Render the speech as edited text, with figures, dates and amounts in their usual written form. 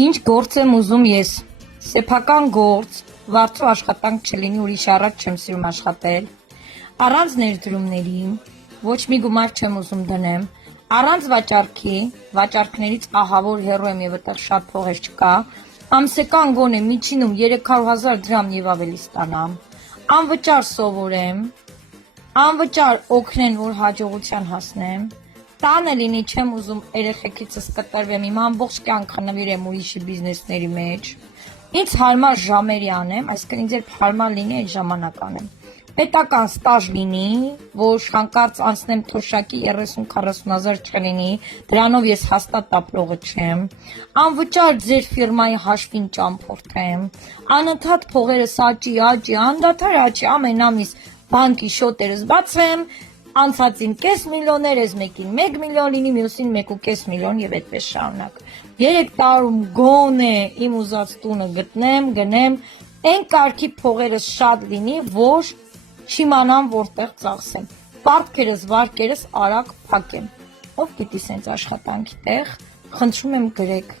Ինչ գործ եմ ուզում ես, սեփական գործ, վարձու աշխատանք չլինի, ուրիշ առաջ չեմ սիրում աշխատել, առանց ներդրումների, ոչ մի գումար չեմ ուզում դնեմ, առանց վաճառքի, վաճառքներից ահավոր հեռու եմ եւ այդտեղ շատ փողեր չկա, ամսական գոնե միջինում 300,000 դրամ եւ ավելի ստանամ, անվճար սովորեմ, անվճար օգնեն, որ հաջողության հասնեմ, տանը լինի, չեմ ուզում երեխեքիցս կտրվեմ, իմ ամբողջ կյանքը նվիրեմ ուրիշի բիզնեսների մեջ, ինձ հարմար ժամերի անեմ, այսինքն ինձ երբ հարմար լինի, այդ ժամանակ անեմ, պետական ստաժ լինի, որ հանկարծ անցնեմ թոշակի 30-40,000 չլինի, դրանով ես հաստատ ապրողը չեմ, անվճար ձեր ֆիրմայի հաշվին ճամփորդեմ, անընդհատ փողերս աճի, անդադար աճի, ամեն ամիս բանկի շոտերս բացեմ, անցածին կես միլիոն էր, ես մեկին 1 միլիոն լինի, մյուսին 1.5 միլիոն եւ այդպես շարունակ։ 3 տարում գոնե իմ ուզած տունը գտնեմ, գնեմ, այն կարգի փողերս շատ լինի, որ չիմանամ որտեղ ծախսեմ։ Պարտքերս, վարկերս արագ փակեմ։ Ով գիտի սենց աշխատանքի տեղ, խնդրում եմ գրեք։